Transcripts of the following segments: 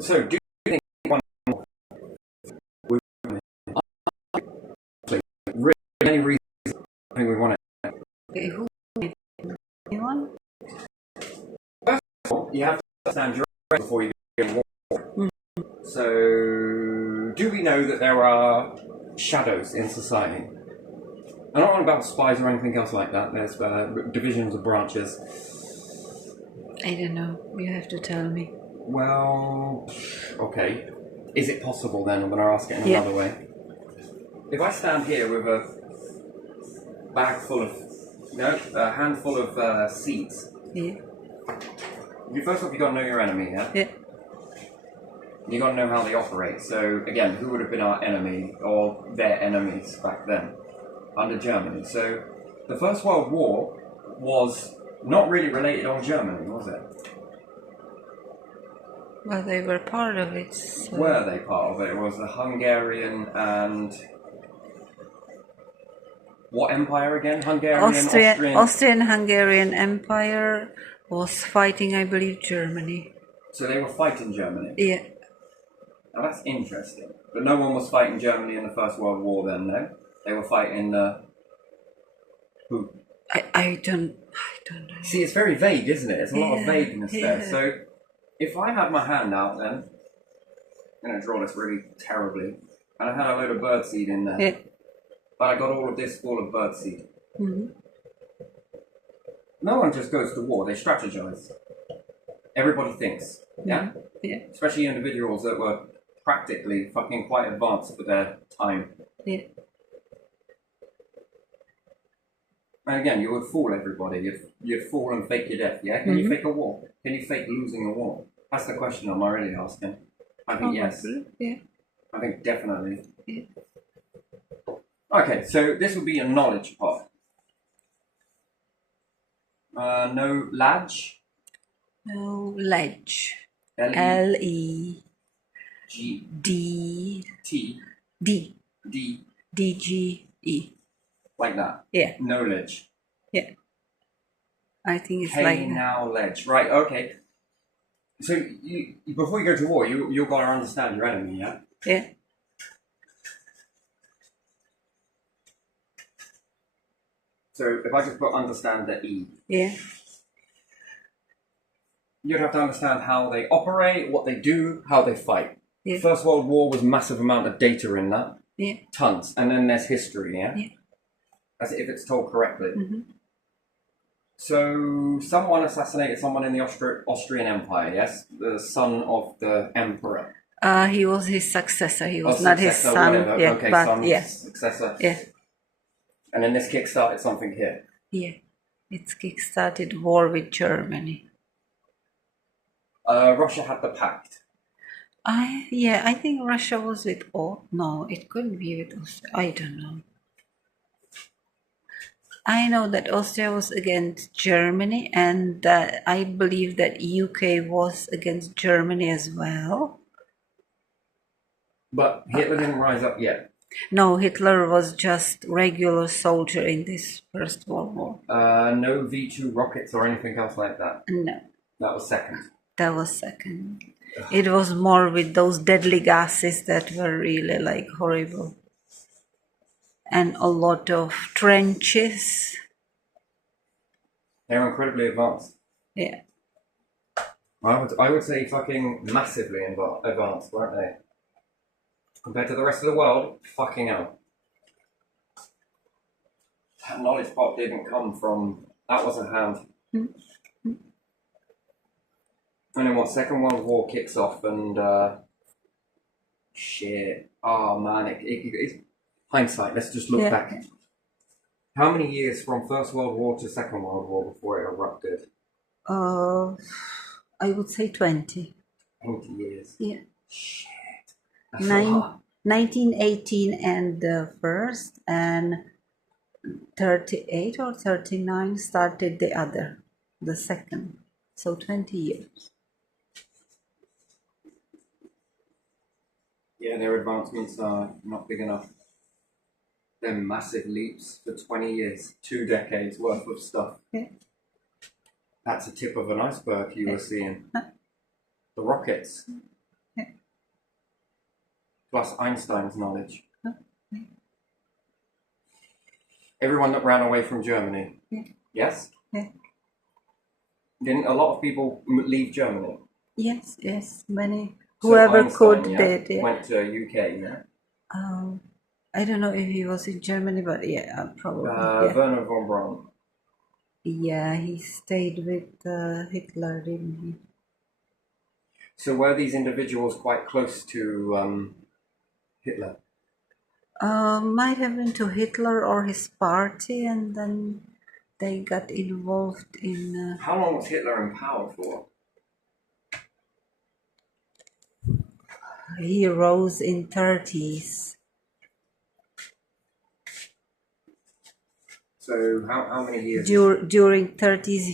So, do you think one we really any reason I think we want to? Okay, who? Anyone? First of all, you have to understand your race before you get war. So, do we know that there are shadows in society? I'm not on about spies or anything else like that. There's divisions or branches. I don't know. You have to tell me. Well, okay. Is it possible then? I'm going to ask it in another way. If I stand here with a bag full of, a handful of seeds. Yeah. First off, you got to know your enemy, yeah? Yeah. You got to know how they operate. So again, who would have been our enemy or their enemies back then under Germany? So the First World War was not really related on Germany, was it? Well, they were part of it. So. Were they part of it? It was the Hungarian and what empire again? Austrian-Hungarian Empire was fighting, I believe, Germany. So they were fighting Germany? Yeah. Now that's interesting. But no one was fighting Germany in the First World War then, no? They were fighting who? I don't know. See, it's very vague, isn't it? There's a lot of vagueness there. So if I had my hand out then, I'm going to draw this really terribly, and I had a load of birdseed in there. Yeah. But I got all of this full of birdseed. Mm-hmm. No one just goes to war, they strategize. Everybody thinks, yeah? Mm-hmm. Yeah. Especially individuals that were practically fucking quite advanced for their time. Yeah. And again, you would fool everybody. You'd fool and fake your death, yeah? Can you fake a war? Can you fake losing a war? That's the question I'm already asking. I think yes. Yeah. I think definitely. Yeah. Okay, so this would be a knowledge part. No ledge. No ledge. L-E-G-D. D-G-E. Like that? Yeah. Knowledge. Yeah. I think it's hey, like now ledge. Right, okay. So before you go to war, you've got to understand your enemy, yeah? Yeah. So if I just put understand the E. Yeah. You'd have to understand how they operate, what they do, how they fight. Yeah. First World War was massive amount of data in that. Yeah. Tons. And then there's history, yeah? Yeah. As if it's told correctly. Mm-hmm. So someone assassinated someone in the Austrian Empire, yes? The son of the emperor. He was his successor. He was not his son. Whatever. Yeah, okay, but son, yeah. successor. Yeah. And then this kick-started something here. Yeah. It's kick-started war with Germany. Russia had the pact. I think Russia was with no, it couldn't be with Austria. I don't know. I know that Austria was against Germany, and that I believe that UK was against Germany as well. But Hitler didn't rise up yet. No, Hitler was just regular soldier in this First World War. No V2 rockets or anything else like that. No. That was second. That was second. It was more with those deadly gases that were really like horrible. And a lot of trenches. They were incredibly advanced. Yeah. I would say fucking massively advanced, weren't they? Compared to the rest of the world, fucking hell. That knowledge pot didn't come from... That wasn't hand. Mm-hmm. And then what, Second World War kicks off and... shit. Oh man, it's hindsight. Let's just look back. How many years from First World War to Second World War before it erupted? I would say 20. 20 years. Yeah. Shit. That's so hard. 1918 and the first, and 38 or 39 started the second. So 20 years. Yeah, their advancements are not big enough. They're massive leaps for 20 years, 2 decades worth of stuff. Yeah. That's a tip of an iceberg you were seeing. The rockets. plus Einstein's knowledge. Everyone that ran away from Germany. Yeah. Yes? Yeah. Didn't a lot of people leave Germany? Yes, many. So Whoever Einstein, could yeah, did. Yeah. went to UK, yeah? I don't know if he was in Germany, but yeah, probably. Yeah. Werner von Braun. Yeah, he stayed with Hitler, didn't he? So were these individuals quite close to Hitler? Might have been to Hitler or his party, and then they got involved in. How long was Hitler in power for? He rose in 30s. So how many years? During 30s,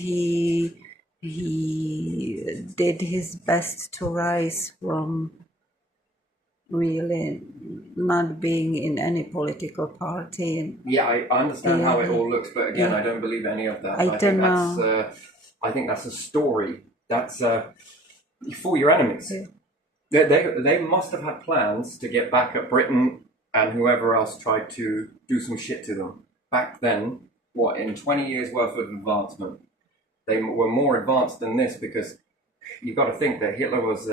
he did his best to rise from really not being in any political party. And Yeah, I understand how it Yeah. all looks, but again, Yeah. I don't believe any of that. I think don't that's, know. I think that's a story. That's you fool your enemies. Yeah. They must have had plans to get back at Britain and whoever else tried to do some shit to them. Back then, what, in 20 years worth of advancement, they were more advanced than this because you've got to think that Hitler was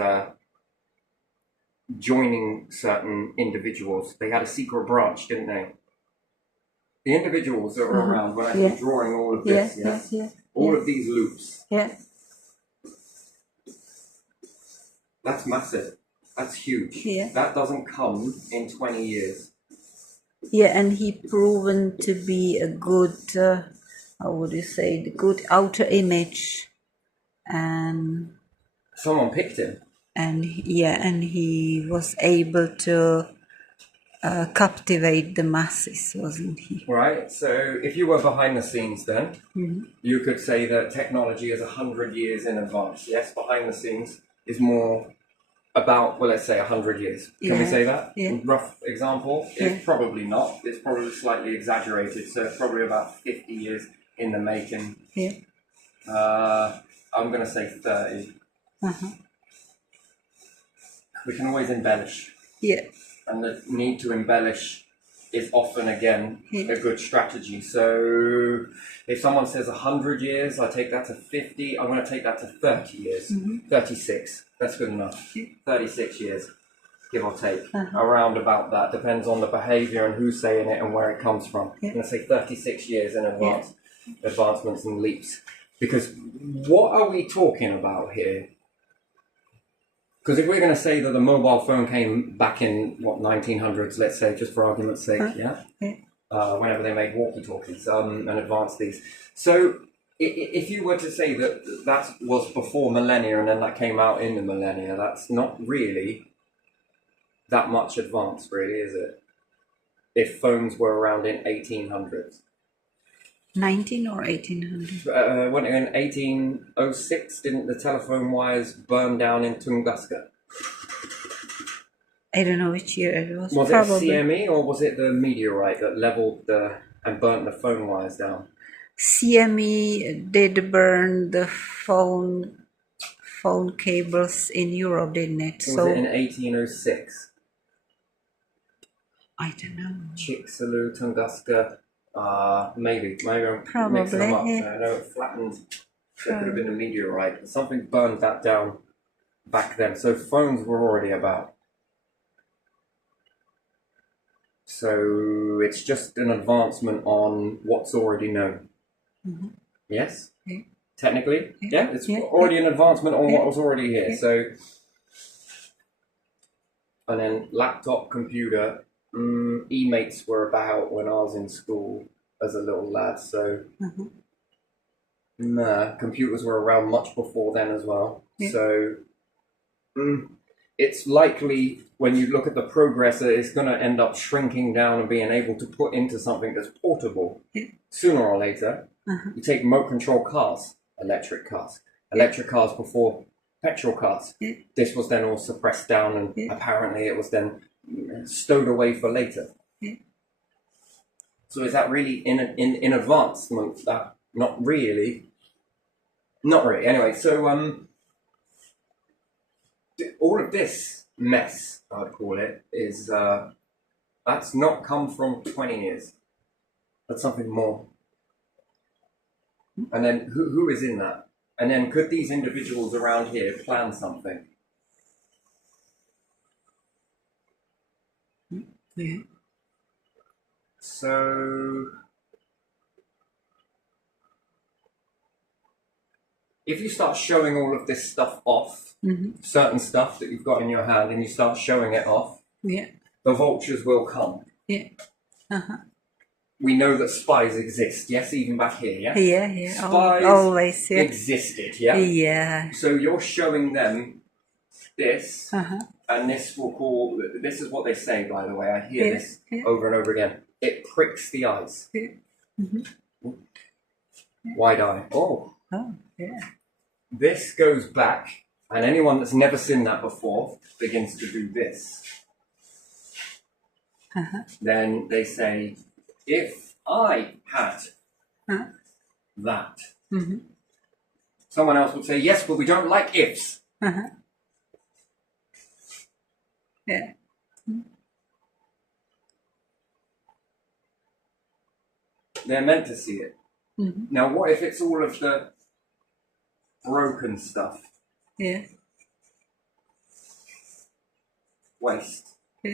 joining certain individuals. They had a secret branch, didn't they? The individuals that were around were actually Yeah. drawing all of Yes, this, yeah? yes, yes. All yes. of these loops. Yeah. That's massive. That's huge. Yeah. That doesn't come in 20 years. Yeah, and he proven to be a good, how would you say, the good outer image, and Someone picked him. and he was able to captivate the masses, wasn't he? Right, so if you were behind the scenes then, Mm-hmm. you could say that technology is 100 years in advance. Yes, behind the scenes is more about, well, let's say 100 years. Can we Yeah, say that? yeah. Rough example? Yeah. It's probably not. It's probably slightly exaggerated, so it's probably about 50 years in the making. Yeah. I'm going to say 30. Uh-huh. We can always embellish. Yeah. And the need to embellish is often, again, Yeah. a good strategy. So if someone says 100 years, I take that to 50. I'm going to take that to 30 years. 36. That's good enough. 36 years, give or take. Around about that. Depends on the behavior and who's saying it and where it comes from. Yeah. I'm going to say 36 years in advancements and leaps. Because what are we talking about here? Because if we're going to say that the mobile phone came back in, 1900s, let's say, just for argument's sake, yeah? Whenever they made walkie-talkies and advanced these. So if you were to say that that was before millennia and then that came out in the millennia, that's not really that much advanced, really, is it? If phones were around in 1800s. 19 or 1800? When in 1806, didn't the telephone wires burn down in Tunguska? I don't know which year it was. Was Probably. it CME or was it the meteorite that leveled and burnt the phone wires down? CME did burn the phone cables in Europe, didn't it? Was it in 1806? I don't know. Chicxulub, Tunguska, maybe I'm Probably, mixing them up. yeah. I know it flattened. So it could have been a meteorite. Something burned that down back then. So phones were already about. So it's just an advancement on what's already known. Mm-hmm. Yes? Yeah. Technically? Yeah. It's Yeah. already an advancement on Yeah. what was already here. Yeah. So, and then laptop, computer, e-mates were about when I was in school as a little lad. So, computers were around much before then as well. Yeah. So, it's likely when you look at the progress that it's going to end up shrinking down and being able to put into something that's portable sooner or later. You take remote control cars, electric cars before petrol cars. This was then all suppressed down and apparently it was then stowed away for later. So is that really in advancement? That not really. Anyway, so all of this mess, I'd call it, is that's not come from 20 years. That's something more. And then who is in that? And then could these individuals around here plan something? Yeah. So if you start showing all of this stuff off, certain stuff that you've got in your hand, and you start showing it off, Yeah. the vultures will come. Yeah. Uh-huh. We know that spies exist, yes, even back here, yeah? Yeah. Spies Always. Yeah. existed, yeah? Yeah. So you're showing them this, Uh-huh. and this is what they say, by the way, I hear Yeah, this yeah. over and over again. It pricks the eyes. Yeah. Wide eye. Oh. Oh, yeah. This goes back, and anyone that's never seen that before begins to do this. Then they say, if I had that, someone else would say, yes, but we don't like ifs. Yeah. They're meant to see it. Now, what if it's all of the broken stuff? Yeah. Waste. Yeah.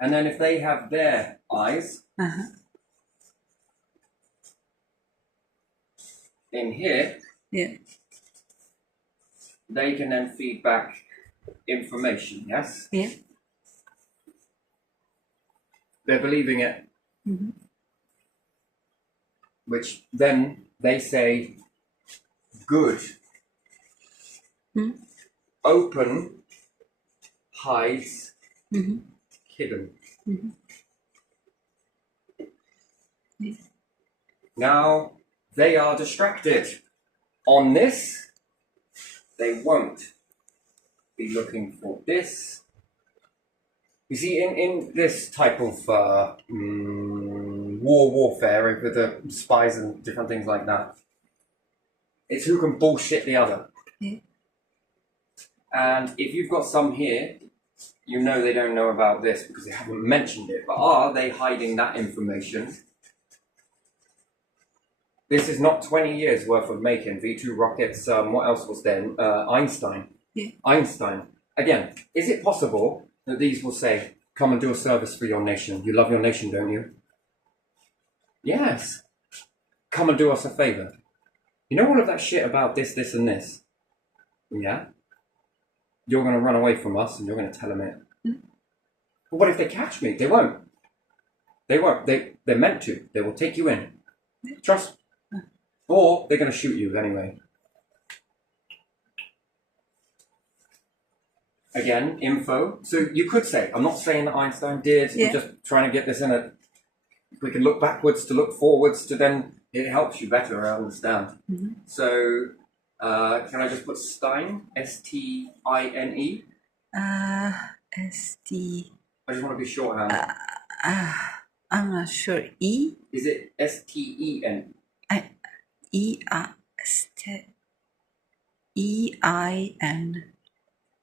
And then if they have their eyes in here, Yeah. they can then feed back information, yes? Yeah. They're believing it. Which then they say, good. Open hides hidden. Now they are distracted. On this, they won't be looking for this. You see, in this type of warfare with the spies and different things like that, it's who can bullshit the other. Yeah. And if you've got some here, you know they don't know about this because they haven't mentioned it. But are they hiding that information? This is not 20 years worth of making. V2 rockets, what else was there? Einstein. Yeah. Einstein. Again, is it possible that these will say, come and do a service for your nation? You love your nation, don't you? Yes. Come and do us a favor. You know all of that shit about this, and this? Yeah? You're going to run away from us and you're going to tell them it. But what if they catch me? They won't. They won't. They're meant to. They will take you in. Trust. Or they're going to shoot you anyway. Again, info. So you could say, I'm not saying that Einstein did. Yeah. I'm just trying to get this in a... We can look backwards to look forwards to then... It helps you better, I understand. So, can I just put Stein? S-T-I-N-E? S-T... I just want to be shorthand. I'm not sure. E? Is it S-T-E-N? E-I-N.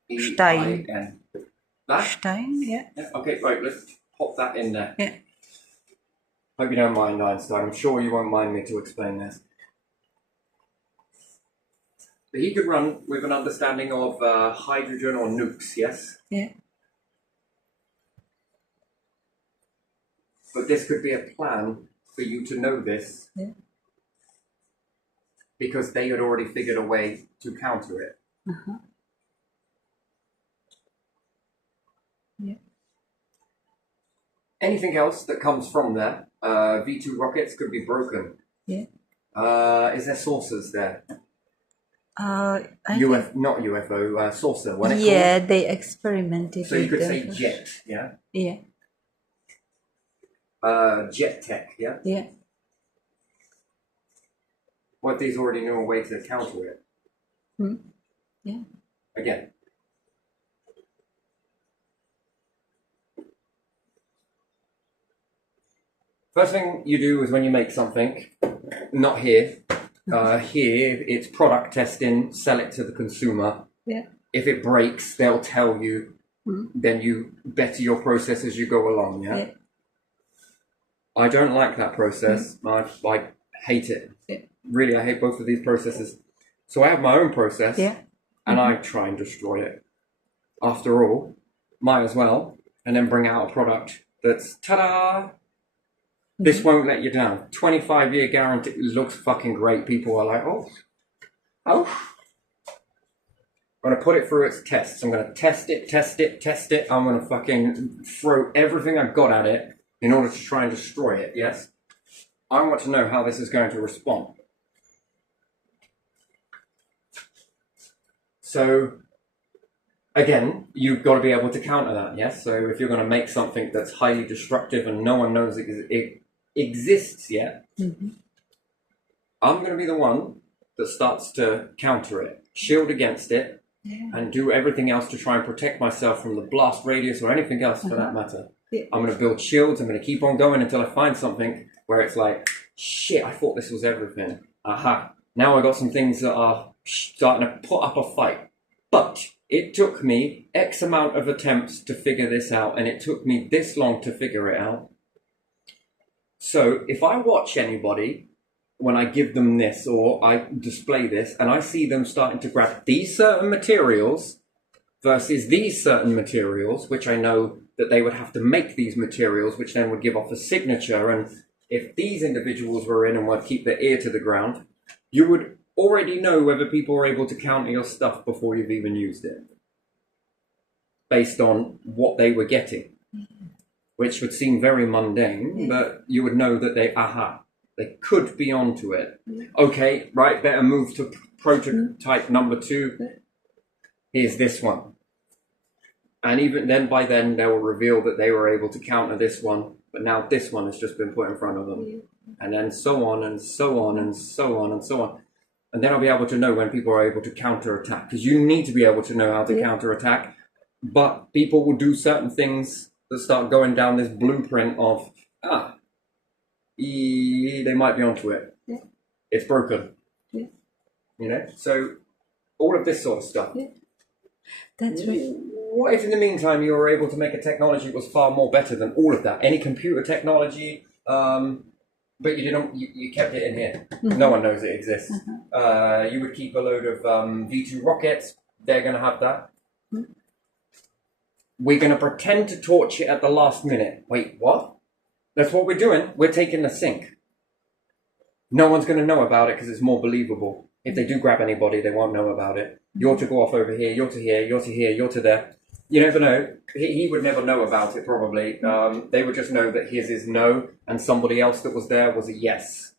E-I-N. That? Stein, yeah. Yeah. Okay, right, let's pop that in there. Yeah. Hope you don't mind, Einstein. I'm sure you won't mind me to explain this. But he could run with an understanding of hydrogen or nukes, yes? Yeah. But this could be a plan for you to know this. Yeah. Because they had already figured a way to counter it. Yeah. Anything else that comes from there? V2 rockets could be broken. Yeah. Is there saucers there? I Not UFO, saucer. What it yeah, they experimented. So you with could them say first. jet, yeah? Yeah. Jet tech, yeah? Yeah. What if these already knew a way to counter it? Yeah. Again. First thing you do is when you make something, not here, Here, it's product testing, sell it to the consumer. Yeah. If it breaks, they'll tell you. Then you better your process as you go along. Yeah. I don't like that process. I hate it. Really, I hate both of these processes. So I have my own process, and I try and destroy it. After all, might as well, and then bring out a product that's ta-da! This won't let you down. 25-year guarantee. It looks fucking great. People are like, oh. I'm going to put it through its tests. I'm going to test it. I'm going to fucking throw everything I've got at it in order to try and destroy it, yes? I want to know how this is going to respond. So, again, you've got to be able to counter that, yes? So if you're going to make something that's highly destructive and no one knows it exists yet, I'm going to be the one that starts to counter it, shield against it, and do everything else to try and protect myself from the blast radius or anything else for that matter. I'm going to build shields. I'm going to keep on going until I find something where it's like, shit, I thought this was everything. Aha. Now I got some things that are starting to put up a fight. But it took me X amount of attempts to figure this out, and it took me this long to figure it out. So if I watch anybody when I give them this or I display this and I see them starting to grab these certain materials versus these certain materials, which I know that they would have to make these materials, which then would give off a signature. And if these individuals were in and would keep their ear to the ground, you would already know whether people are able to counter your stuff before you've even used it, based on what they were getting, which would seem very mundane, but you would know that they could be onto it. Okay, right, better move to prototype number 2. Here's this one. And even then, by then, they will reveal that they were able to counter this one, but now this one has just been put in front of them. And then so on and so on and so on and so on. And then I'll be able to know when people are able to counterattack, because you need to be able to know how to counterattack. But people will do certain things that start going down this blueprint of, they might be onto it. It's broken. You know? So all of this sort of stuff. That's right. What if in the meantime you were able to make a technology that was far more better than all of that? Any computer technology, but you kept it in here. No one knows it exists. You would keep a load of V2 rockets. They're going to have that. We're going to pretend to torch it at the last minute. Wait, what? That's what we're doing. We're taking the sink. No one's going to know about it because it's more believable. If they do grab anybody, they won't know about it. You're to go off over here, you're to here, you're to here, you're to there. You never know. He would never know about it, probably. They would just know that his is no, and somebody else that was there was a yes.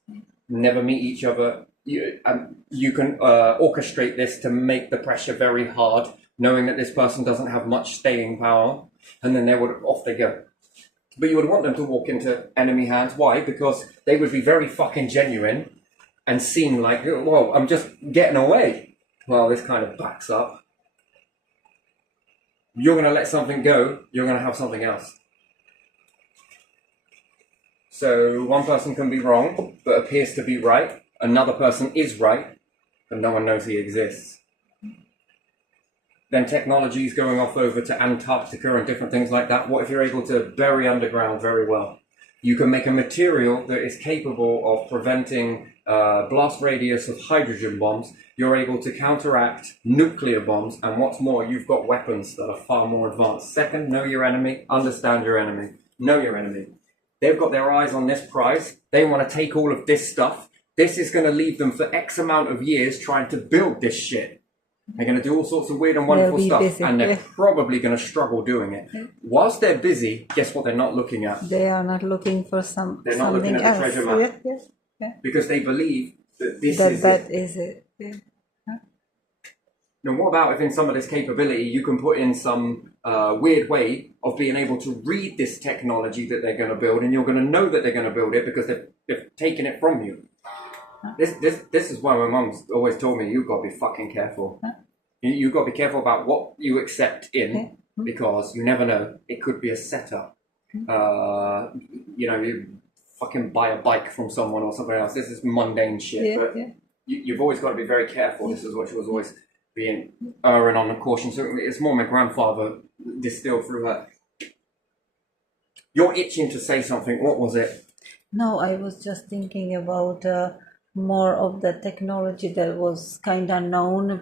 Never meet each other. You can orchestrate this to make the pressure very hard, knowing that this person doesn't have much staying power, and then off they go. But you would want them to walk into enemy hands. Why? Because they would be very fucking genuine and seem like, well, I'm just getting away. Well, this kind of backs up. You're going to let something go, you're going to have something else. So one person can be wrong, but appears to be right. Another person is right, but no one knows he exists. Then technology is going off over to Antarctica and different things like that. What if you're able to bury underground very well? You can make a material that is capable of preventing blast radius of hydrogen bombs. You're able to counteract nuclear bombs, and what's more, you've got weapons that are far more advanced. Second, know your enemy, understand your enemy, know your enemy. They've got their eyes on this prize. They want to take all of this stuff. This is going to leave them for X amount of years trying to build this shit. They're going to do all sorts of weird and wonderful stuff, busy, and they're probably going to struggle doing it. Whilst they're busy, guess what they're not looking at? They are not looking for They're not looking at the treasure map. Because they believe that that is it. Now, what about if in some of this capability you can put in some weird way of being able to read this technology that they're going to build, and you're going to know that they're going to build it because they've taken it from you. This is why my mum's always told me, you've got to be fucking careful. You've got to be careful about what you accept in, because you never know. It could be a setup. You fucking buy a bike from someone or something else. This is mundane shit. you've always got to be very careful. This is what she was always being erring on the caution. So it's more my grandfather distilled through her. You're itching to say something. What was it? No, I was just thinking about more of the technology that was kind of known,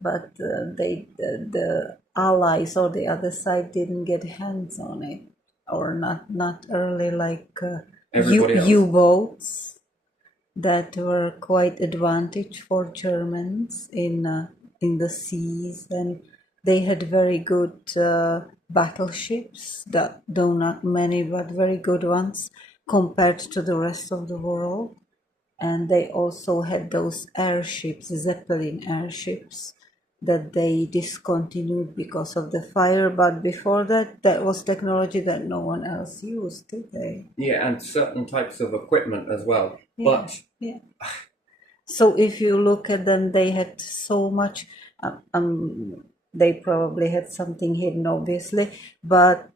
but the allies or the other side didn't get hands on it, or not early, like Everybody else. U-boats that were quite advantage for Germans in the seas, and they had very good battleships, that though not many, but very good ones compared to the rest of the world. And they also had those airships, Zeppelin airships, that they discontinued because of the fire. But before that, that was technology that no one else used, did they? Yeah, and certain types of equipment as well. Yeah, But yeah. So if you look at them, they had so much. They probably had something hidden, obviously, but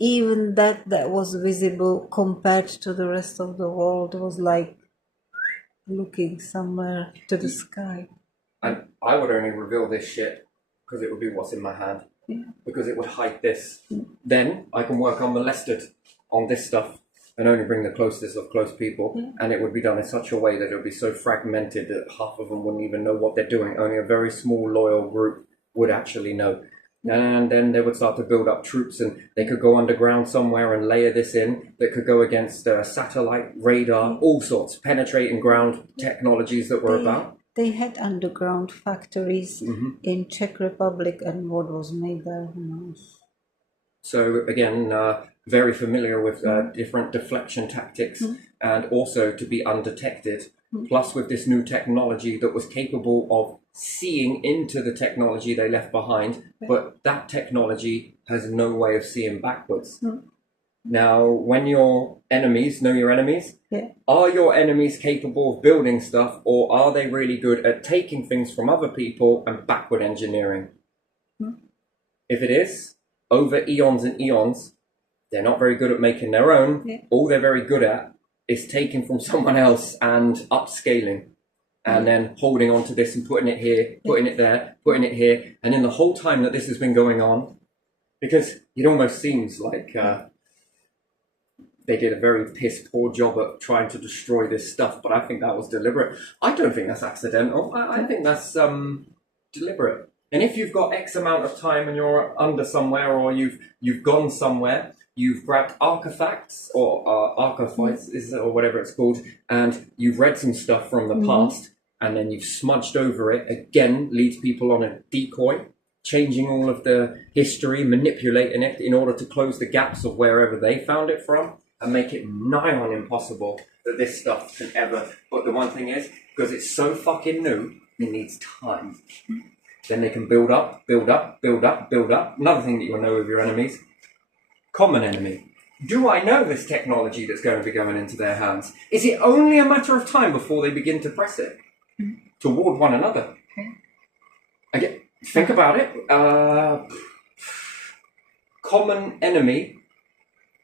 even that was visible compared to the rest of the world was like looking somewhere to the sky. and I would only reveal this shit because it would be what's in my hand. Yeah. Because it would hide this. Then I can work unmolested on this stuff and only bring the closest of close people. Yeah. And it would be done in such a way that it would be so fragmented that half of them wouldn't even know what they're doing. Only a very small loyal group would actually know. And then they would start to build up troops, and they could go underground somewhere and layer this in. That could go against satellite, radar, all sorts, penetrating ground technologies that were about. They had underground factories in Czech Republic, and what was made there, who knows? So again, very familiar with different deflection tactics, and also to be undetected. Plus with this new technology that was capable of seeing into the technology they left behind, but that technology has no way of seeing backwards. Now, when your enemies know your enemies, are your enemies capable of building stuff, or are they really good at taking things from other people and backward engineering? If it is, over eons and eons, they're not very good at making their own. All they're very good at is taking from someone else and upscaling, and then holding on to this and putting it here, putting it there, putting it here. And in the whole time that this has been going on, because it almost seems like they did a very piss poor job at trying to destroy this stuff, but I think that was deliberate. I don't think that's accidental. I think that's deliberate. And if you've got X amount of time and you're under somewhere, or you've gone somewhere, you've grabbed artifacts or archivites, or whatever it's called, and you've read some stuff from the past, and then you've smudged over it, again, leads people on a decoy, changing all of the history, manipulating it in order to close the gaps of wherever they found it from, and make it nigh on impossible that this stuff can ever. But the one thing is, because it's so fucking new, it needs time. Then they can build up, build up, build up, build up. Another thing that you'll know of your enemies, common enemy. Do I know this technology that's going to be going into their hands? Is it only a matter of time before they begin to press it toward one another? Again, think about it. Common enemy.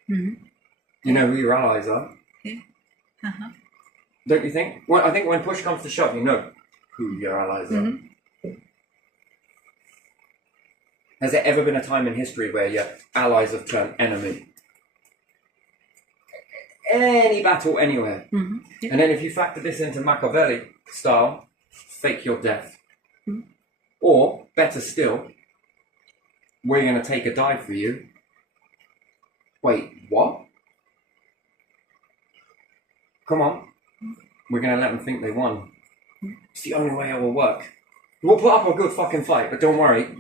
You know who your allies are. Don't you think? Well, I think when push comes to shove, you know who your allies are. Has there ever been a time in history where your allies have turned enemy? Any battle, anywhere. And then if you factor this into Machiavelli style, fake your death. Or, better still, we're going to take a dive for you. Wait, what? Come on. We're going to let them think they won. It's the only way it will work. We'll put up a good fucking fight, but don't worry,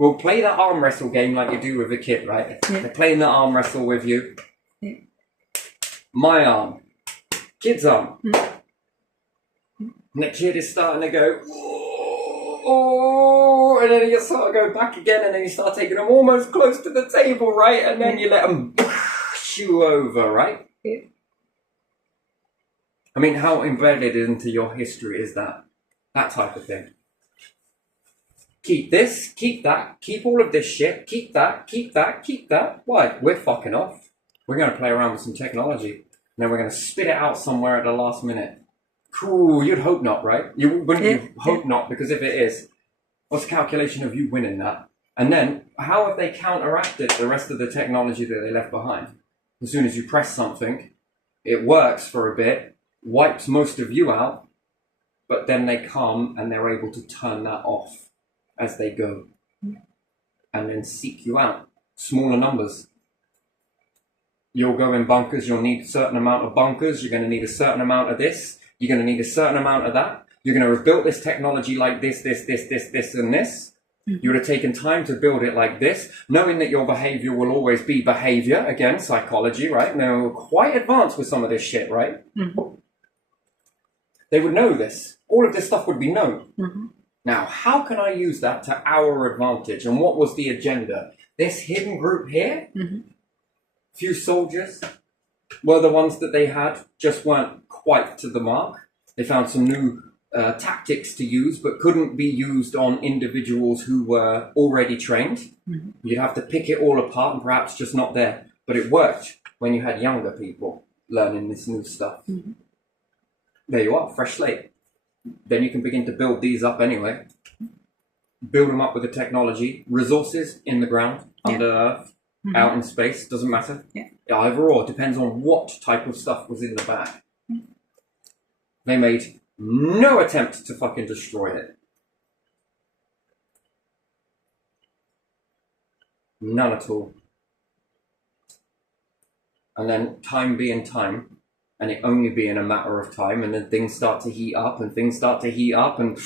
We'll play that arm wrestle game like you do with a kid, right? They're playing the arm wrestle with you. My arm. Kid's arm. And the kid is starting to go, oh, and then you sort of go back again, and then you start taking them almost close to the table, right? And then you let them shoo over, right? I mean, how embedded into your history is that? That type of thing. Keep this, keep that, keep all of this shit, keep that, keep that, keep that. Why? We're fucking off. We're going to play around with some technology, and then we're going to spit it out somewhere at the last minute. Cool, you'd hope not, right? Wouldn't Yeah, you hope not? Because if it is, what's the calculation of you winning that? And then, how have they counteracted the rest of the technology that they left behind? As soon as you press something, it works for a bit, wipes most of you out, but then they come and they're able to turn that off as they go. And then seek you out. Smaller numbers. You'll go in bunkers, you'll need a certain amount of bunkers, you're going to need a certain amount of this, you're going to need a certain amount of that. You're going to have built this technology like this, and this. You would have taken time to build it like this, knowing that your behavior will always be behavior. Again, psychology, right? Now, we're quite advanced with some of this shit, right? They would know this. All of this stuff would be known. Now, how can I use that to our advantage? And what was the agenda? This hidden group here, few soldiers, were the ones that they had, just weren't quite to the mark. They found some new tactics to use, but couldn't be used on individuals who were already trained. You'd have to pick it all apart and perhaps just not there. But it worked when you had younger people learning this new stuff. There you are, fresh slate. Then you can begin to build these up anyway. Build them up with the technology, resources in the ground, under earth, out in space, doesn't matter. Either or, depends on what type of stuff was in the bag. They made no attempt to fucking destroy it. None at all. And then time being time, and it only being a matter of time, and then things start to heat up, and things start to heat up, and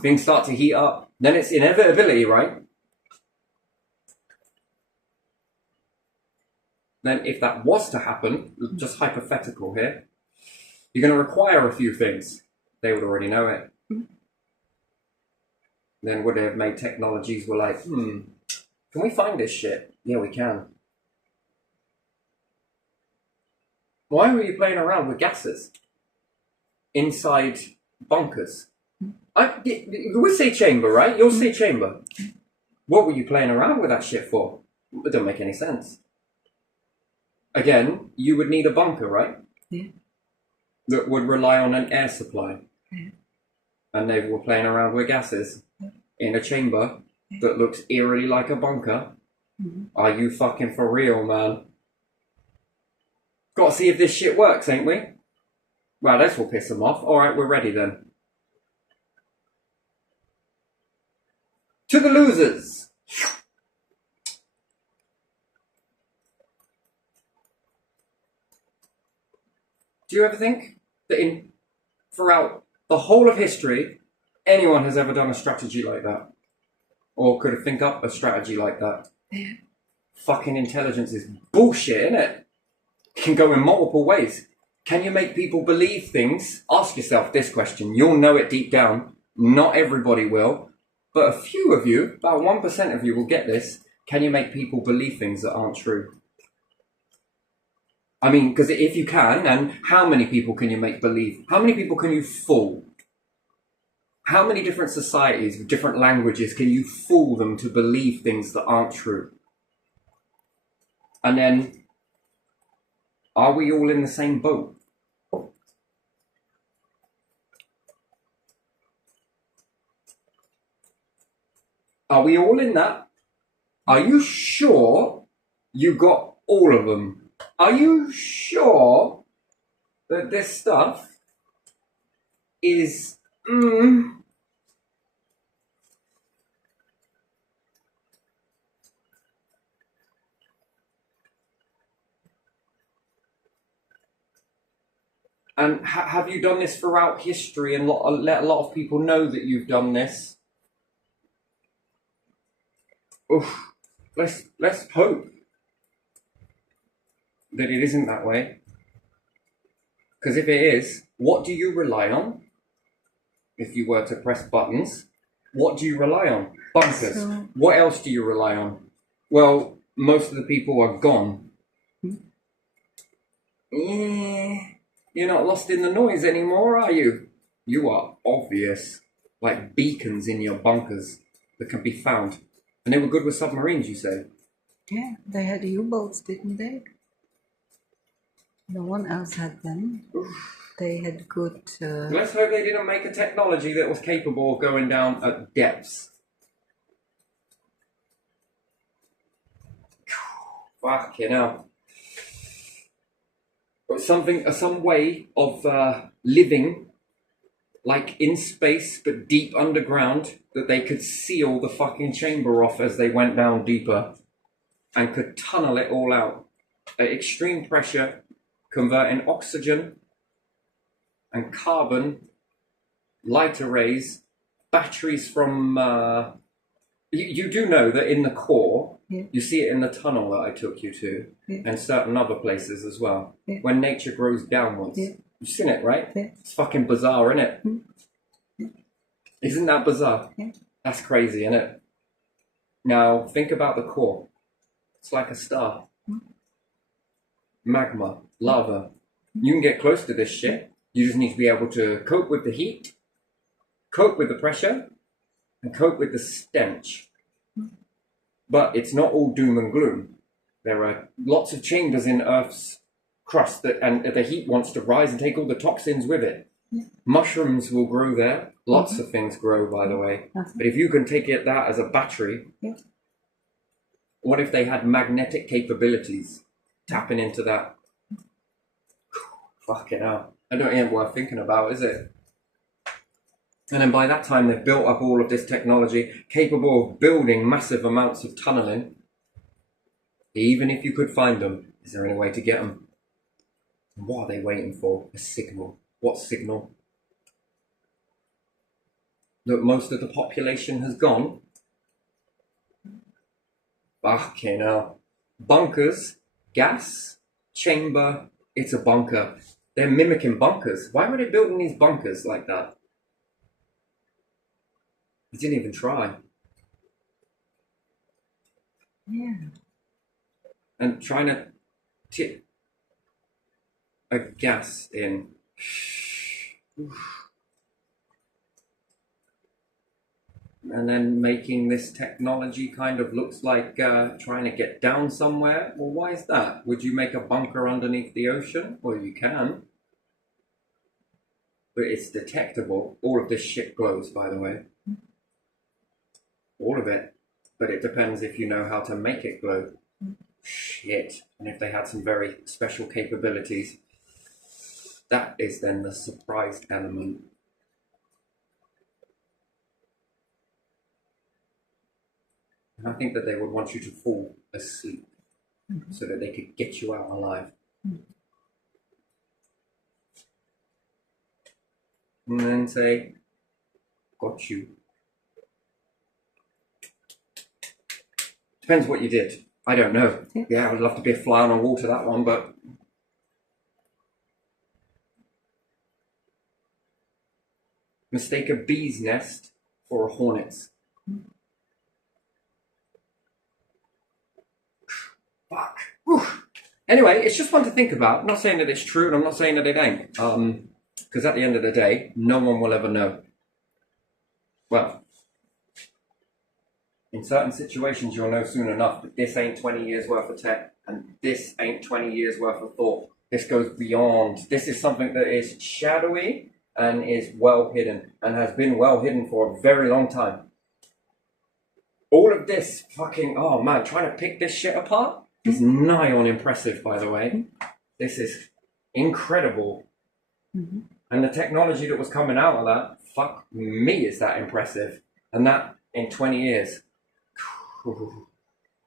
things start to heat up. Then it's inevitability, right? Then if that was to happen, just hypothetical here, you're going to require a few things. They would already know it. Then would they have made technologies were like, can we find this shit? Yeah, we can. Why were you playing around with gases inside bunkers? We say chamber, right? You'll say chamber. What were you playing around with that shit for? It don't make any sense. Again, you would need a bunker, right? That would rely on an air supply. And they were playing around with gases in a chamber that looks eerily like a bunker. Are you fucking for real, man? Got to see if this shit works, ain't we? Well, this will piss them off. Alright, we're ready then. To the losers! Do you ever think that throughout the whole of history, anyone has ever done a strategy like that? Or could think up a strategy like that? Fucking intelligence is bullshit, innit? It can go in multiple ways. Can you make people believe things? Ask yourself this question. You'll know it deep down. Not everybody will. But a few of you, about 1% of you will get this. Can you make people believe things that aren't true? I mean, because if you can, and how many people can you make believe? How many people can you fool? How many different societies with different languages can you fool them to believe things that aren't true? And then, are we all in the same boat? Are we all in that? Are you sure you got all of them? Are you sure that this stuff is... And have you done this throughout history and let a lot of people know that you've done this? Oof. Let's hope that it isn't that way. Because if it is, what do you rely on? If you were to press buttons, what do you rely on? Bunkers. So, what else do you rely on? Well, most of the people are gone. You're not lost in the noise anymore, are you? You are obvious. Like beacons in your bunkers that can be found. And they were good with submarines, you say? Yeah, they had U-boats, didn't they? No one else had them. Oof. they had good. Let's hope they didn't make a technology that was capable of going down at depths. Fucking hell. But some way of living, like in space but deep underground, that they could seal the fucking chamber off as they went down deeper and could tunnel it all out at extreme pressure, converting oxygen and carbon, lighter rays, batteries from... You do know that in the core, you see it in the tunnel that I took you to, and certain other places as well, when nature grows downwards. You've seen it, right? It's fucking bizarre, isn't it? Isn't that bizarre? That's crazy, isn't it? Now, think about the core. It's like a star. Magma, lava. You can get close to this shit. You just need to be able to cope with the heat, cope with the pressure, and cope with the stench. But it's not all doom and gloom. There are lots of chambers in Earth's crust and the heat wants to rise and take all the toxins with it. Mushrooms will grow there. Lots of things grow, by the way. But if you can take that as a battery, what if they had magnetic capabilities? Tapping into that. Fucking hell. I don't even worth thinking about, is it? And then by that time, they've built up all of this technology capable of building massive amounts of tunneling. Even if you could find them, is there any way to get them? What are they waiting for? A signal. What signal? Look, most of the population has gone. Fucking hell. Bunkers, gas, chamber, it's a bunker. They're mimicking bunkers. Why were they building these bunkers like that? They didn't even try. Yeah. And trying to tip a gas in. And then making this technology kind of looks like trying to get down somewhere. Well, why is that? Would you make a bunker underneath the ocean? Well, you can. But it's detectable. All of this shit glows, by the way. All of it. But it depends if you know how to make it glow. Shit. And if they had some very special capabilities, that is then the surprise element. And I think that they would want you to fall asleep so that they could get you out alive. And then say, got you. Depends what you did. I don't know. Yeah, I would love to be a fly on a wall to that one, but... Mistake a bee's nest for a hornet's. Fuck. Whew. Anyway, it's just one to think about. I'm not saying that it's true, and I'm not saying that it ain't. Because at the end of the day, no one will ever know. Well, in certain situations, you'll know soon enough that this ain't 20 years worth of tech, and this ain't 20 years worth of thought. This goes beyond. This is something that is shadowy and is well hidden, and has been well hidden for a very long time. All of this fucking, oh man, trying to pick this shit apart is nigh on impressive, by the way. This is incredible. And the technology that was coming out of that, fuck me, is that impressive. And that in 20 years. You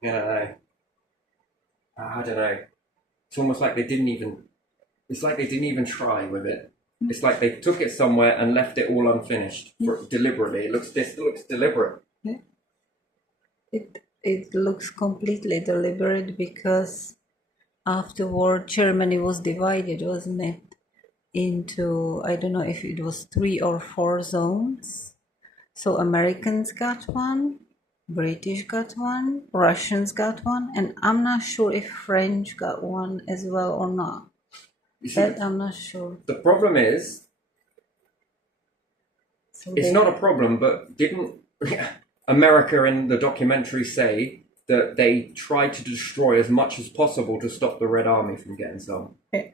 know, I don't know. It's almost like they didn't even try with it. It's like they took it somewhere and left it all unfinished deliberately. It looks deliberate. It looks completely deliberate because afterward Germany was divided, wasn't it? Into, I don't know if it was 3 or 4 zones. So Americans got one, British got one, Russians got one, and I'm not sure if French got one as well or not. That I'm not sure. The problem is, So it's not a problem, but didn't America in the documentary say that they tried to destroy as much as possible to stop the Red Army from getting some? Okay.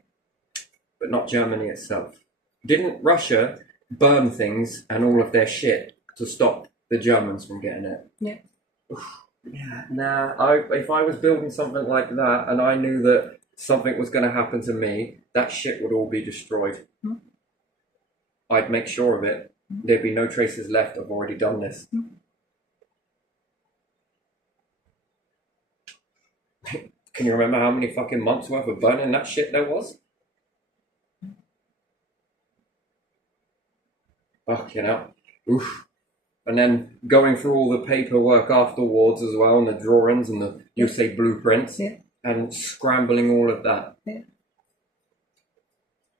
But not Germany itself. Didn't Russia burn things and all of their shit to stop the Germans from getting it? Yeah. Yeah, nah. If I was building something like that and I knew that something was going to happen to me, that shit would all be destroyed. I'd make sure of it. There'd be no traces left. I've already done this. Can you remember how many fucking months worth of burning that shit there was? Fucking hell. Oof. And then going through all the paperwork afterwards as well, and the drawings and the, you say blueprints, Yeah. and scrambling all of that. Yeah.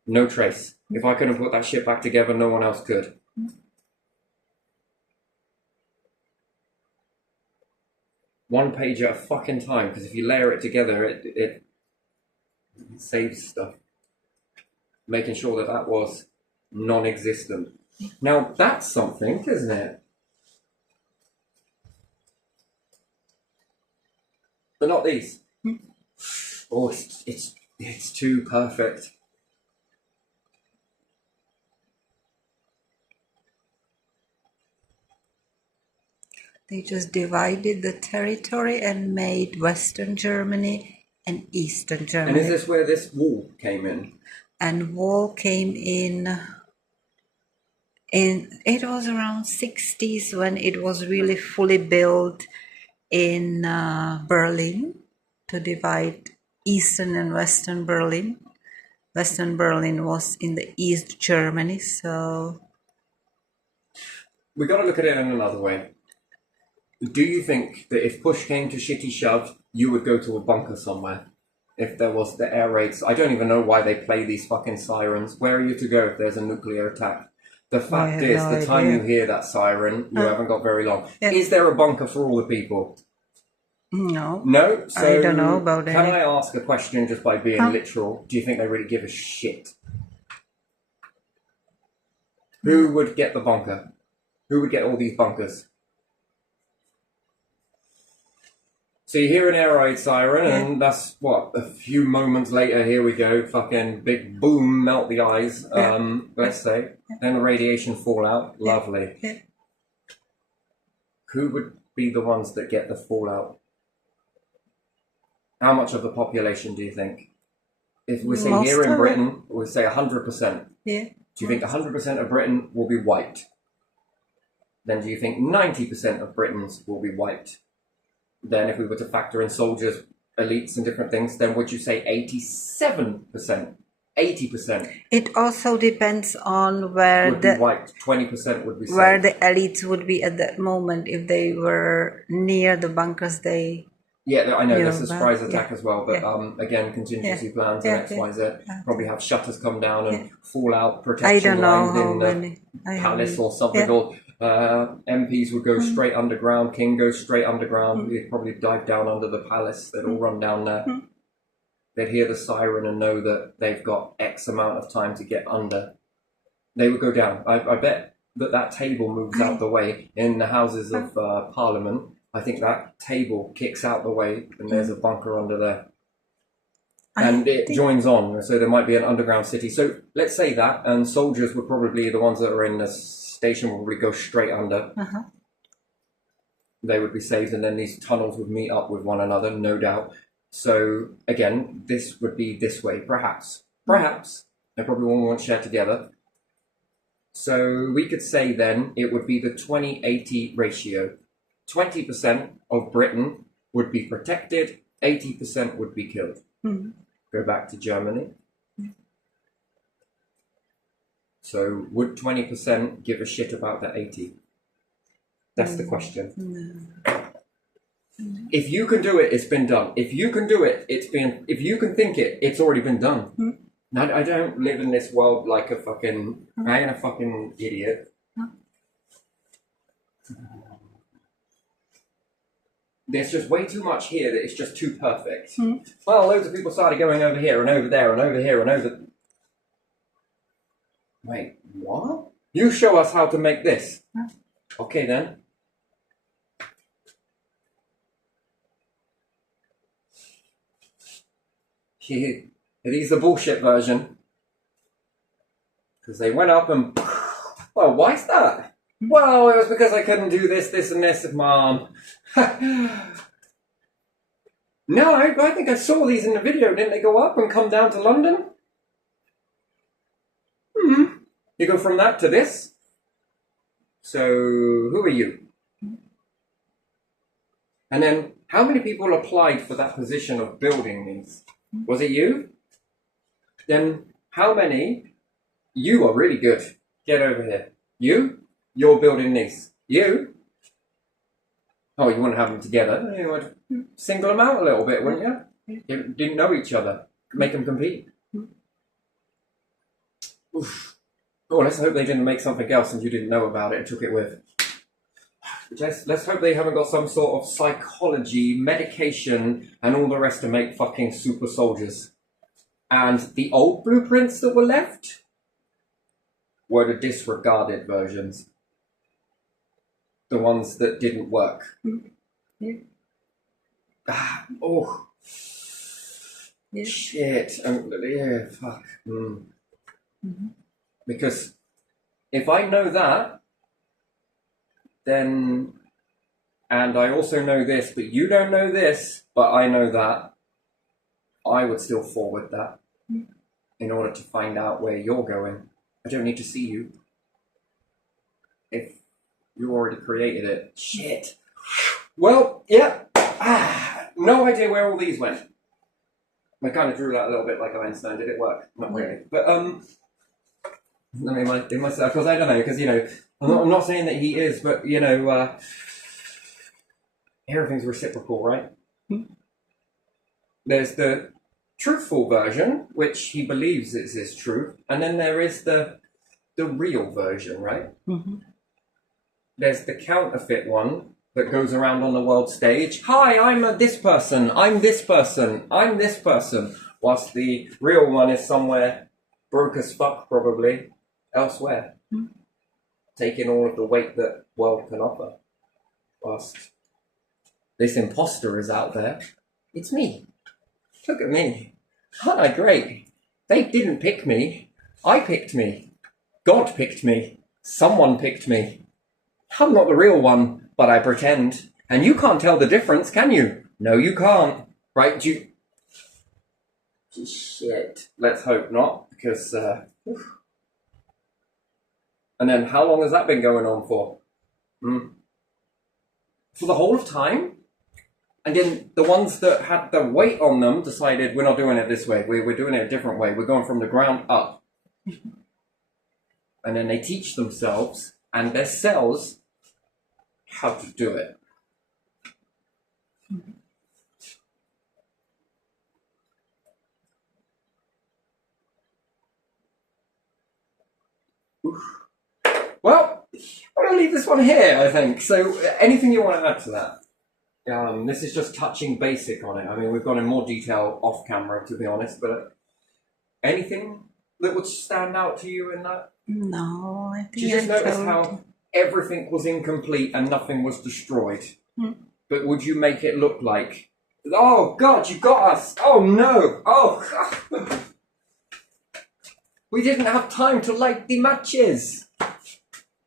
No trace. If I couldn't put that shit back together, no one else could. One page at a fucking time, because if you layer it together, it saves stuff. Making sure that that was non-existent. Now, that's something, isn't it? But not these. Oh, it's too perfect. They just divided the territory and made Western Germany and Eastern And Germany. is this where this wall came in? And wall came in it was around 60s when it was really fully built in Berlin to divide Eastern and Western Berlin. Western Berlin was in the East Germany, so We got to look at it in another way. Do you think that if push came to shitty shove, you would go to a bunker somewhere? If there was the air raids, I don't even know why they play these fucking sirens. Where are you to go if there's a nuclear attack? The fact is, no the time idea. you hear that siren, you haven't got very long. Yeah. Is there a bunker for all the people? no. No? So I don't know about can any. I ask a question just by being literal? Do you think they really give a shit? Who would get the bunker? Who would get all these bunkers? So you hear an air raid siren, and that's what, a few moments later, here we go, fucking big boom, melt the eyes, let's say. Then the radiation fallout, lovely. Yeah. Who would be the ones that get the fallout? How much of the population do you think? If we say Most here in of it. Britain, we say 100%. Yeah. Do you think 100% of Britain will be wiped? Then do you think 90% of Britons will be wiped? Then if we were to factor in soldiers, elites and different things, then would you say 87%? 80% It also depends on where would be the wiped, 20% would be safe. where the elites would be at that moment. If they were near the bunkers, they Yeah, I know You there's a know, surprise but- attack as well, but again, contingency plans and XYZ probably have shutters come down and fallout I protection don't know lines how in the many. I palace haven't- or something, or MPs would go straight underground, King goes straight underground, he'd probably dive down under the palace, they'd all run down there. They'd hear the siren and know that they've got X amount of time to get under. They would go down. I bet that table moves out the way in the Houses of Parliament. I think that table kicks out the way and there's a bunker under there. And it joins on, so there might be an underground city. So let's say that, and soldiers would probably, the ones that are in the station would probably go straight under. They would be saved, and then these tunnels would meet up with one another, no doubt. So again, this would be this way, perhaps. Perhaps. They probably all won't share together. So we could say then it would be the 20-80 ratio. 20% of Britain would be protected, 80% would be killed. Go back to Germany. So would 20% give a shit about the 80? That's the question. If you can do it, it's been done. If you can do it, it's been. If you can think it, it's already been done. I don't live in this world like a fucking. I ain't a fucking idiot. There's just way too much here that it's just too perfect. Well, loads of people started going over here and over there and over here and over. Wait, what? You show us how to make this. Okay then. Are these the bullshit version? Because they went up and, well, why is that? Well, it was because I couldn't do this, this, and this, Mom. No, I think I saw these in the video. Didn't they go up and come down to London? You go from that to this? So, who are you? And then, how many people applied for that position of building these? Was it you? Then, how many? You are really good. Get over here. You? You're building these. You? Oh, you wouldn't have them together. You would single them out a little bit, wouldn't you? You didn't know each other. Make them compete. Oof. Oh, let's hope they didn't make something else and you didn't know about it and took it with. Let's hope they haven't got some sort of psychology, medication, and all the rest to make fucking super soldiers. And the old blueprints that were left were the disregarded versions. The ones that didn't work. Yeah. Oh. Yeah. Shit. Yeah, fuck. Because if I know that, then, and I also know this, but you don't know this, but I know that, I would still forward that in order to find out where you're going. I don't need to see you. If you already created it. Shit. Well, yeah. No idea where all these went. I kind of drew that a little bit like Einstein. Did it work? Not really. But, I mean, in myself, because I don't know, because, you know, I'm not saying that he is, but, you know, everything's reciprocal, right? There's the truthful version, which he believes is his truth, and then there is the real version, right? There's the counterfeit one that goes around on the world stage. Hi, I'm this person, I'm this person, I'm this person. Whilst the real one is somewhere broke as fuck, probably, elsewhere. Taking all of the weight that world can offer. Whilst this imposter is out there. It's me. Look at me. Aren't I great? They didn't pick me. I picked me. God picked me. Someone picked me. I'm not the real one, but I pretend. And you can't tell the difference, can you? No, you can't. Right? Shit. Let's hope not, because, And then how long has that been going on for? For the whole of time? And then the ones that had the weight on them decided, we're not doing it this way. We're doing it a different way. We're going from the ground up. And then they teach themselves and their cells how to do it. Oof. Well, I'm going to leave this one here, I think. So anything you want to add to that? This is just touching basic on it. I mean, we've gone in more detail off camera, to be honest, but anything that would stand out to you in that? No, I think Did you just notice how everything was incomplete and nothing was destroyed? But would you make it look like, oh God, you got us! Oh no! Oh, God. We didn't have time to light the matches!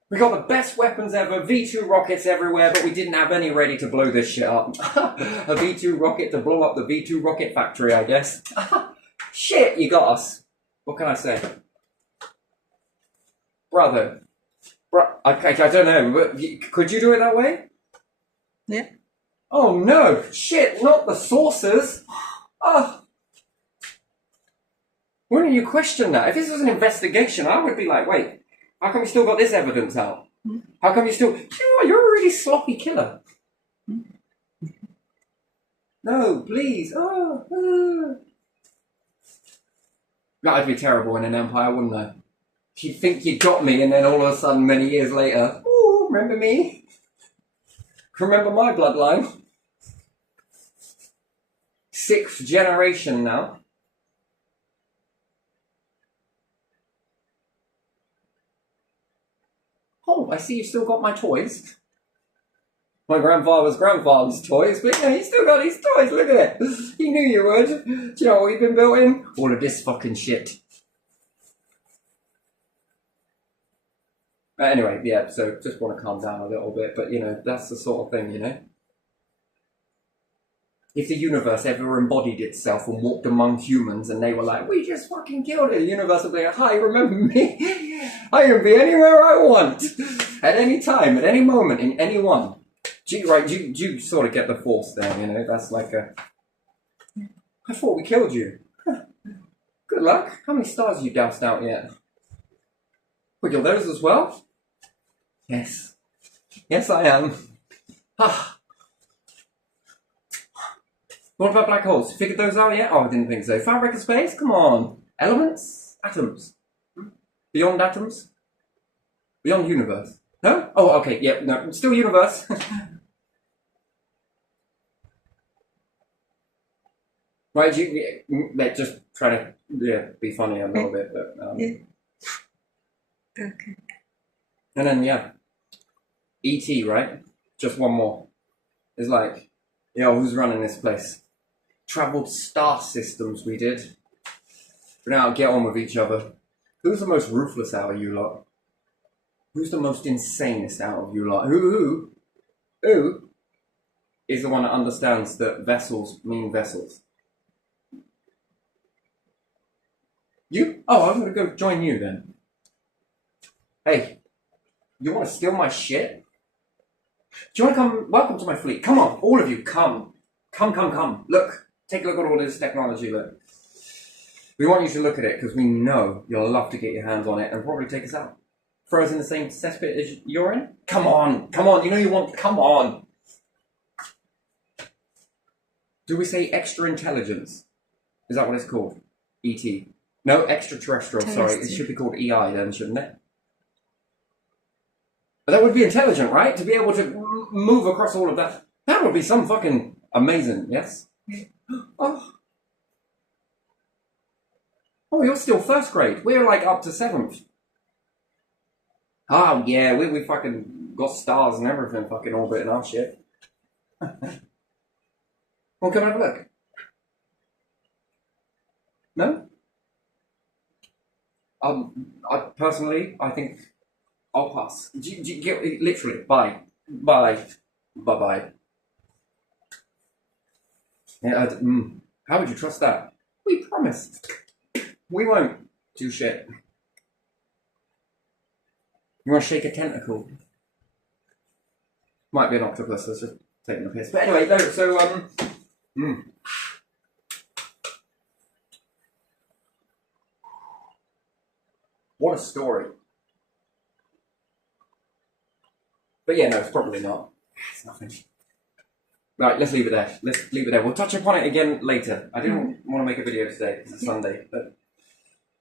We got the best weapons ever, V2 rockets everywhere, but we didn't have any ready to blow this shit up. A V2 rocket to blow up the V2 rocket factory, I guess. Shit, you got us. What can I say? Brother. I don't know, but could you do it that way? Yeah. Oh no, shit, not the saucers. Oh. Wouldn't you question that? If this was an investigation, I would be like, wait. How come you still got this evidence out? How come you still... You're a really sloppy killer. No, please. That'd be terrible in an empire, wouldn't it? You'd think you got me, and then all of a sudden, many years later, ooh, remember me? Remember my bloodline? 6th generation now. Oh, I see you've still got my toys. My grandfather's grandfather's toys, but yeah, he's still got his toys, look at it. He knew you would. Do you know what we've been built in? All of this fucking shit. Anyway, yeah, so just want to calm down a little bit, but that's the sort of thing. If the universe ever embodied itself and walked among humans and they were like, we just fucking killed it, the universe would be like, hi, remember me? I can be anywhere I want, at any time, at any moment, in any one. You sort of get the force there, that's like I thought we killed you. Good luck. How many stars have you doused out yet? We kill those as well? Yes. Yes, I am. What about black holes? Figured those out yet? Oh, I didn't think so. Fabric of space? Come on. Elements? Atoms? Beyond atoms? Beyond universe? No? Oh, okay. Yeah, no. Still universe. Right, they're just trying to be funny a little bit, but Okay. And then E.T., right? Just one more. It's like, who's running this place? Traveled star systems we did. But now get on with each other. Who's the most ruthless out of you lot? Who's the most insanest out of you lot? Who is the one that understands that vessels mean vessels? You? Oh, I'm gonna go join you then. Hey, you wanna steal my shit? Do you wanna come? Welcome to my fleet. Come on, all of you, come. Come. Look, take a look at all this technology, look. We want you to look at it because we know you'll love to get your hands on it and probably take us out. Throw us in the same cesspit as you're in? Come on, you want, come on. Do we say extra intelligence? Is that what it's called? E.T. No, extraterrestrial, sorry. It should be called EI then, shouldn't it? But that would be intelligent, right? To be able to move across all of that. That would be some fucking amazing, yes? Oh, you're still first grade. We're like up to 7th. Oh, yeah, we fucking got stars and everything fucking orbiting our shit. Well, come have a look. No? I think I'll pass. Literally, bye. Yeah, how would you trust that? We promised. We won't do shit. You want to shake a tentacle? Might be an octopus, that's just taking the piss. But anyway, no, so, What a story. But yeah, no, it's probably not. It's nothing. Right, let's leave it there. We'll touch upon it again later. I didn't want to make a video today because it's Sunday, but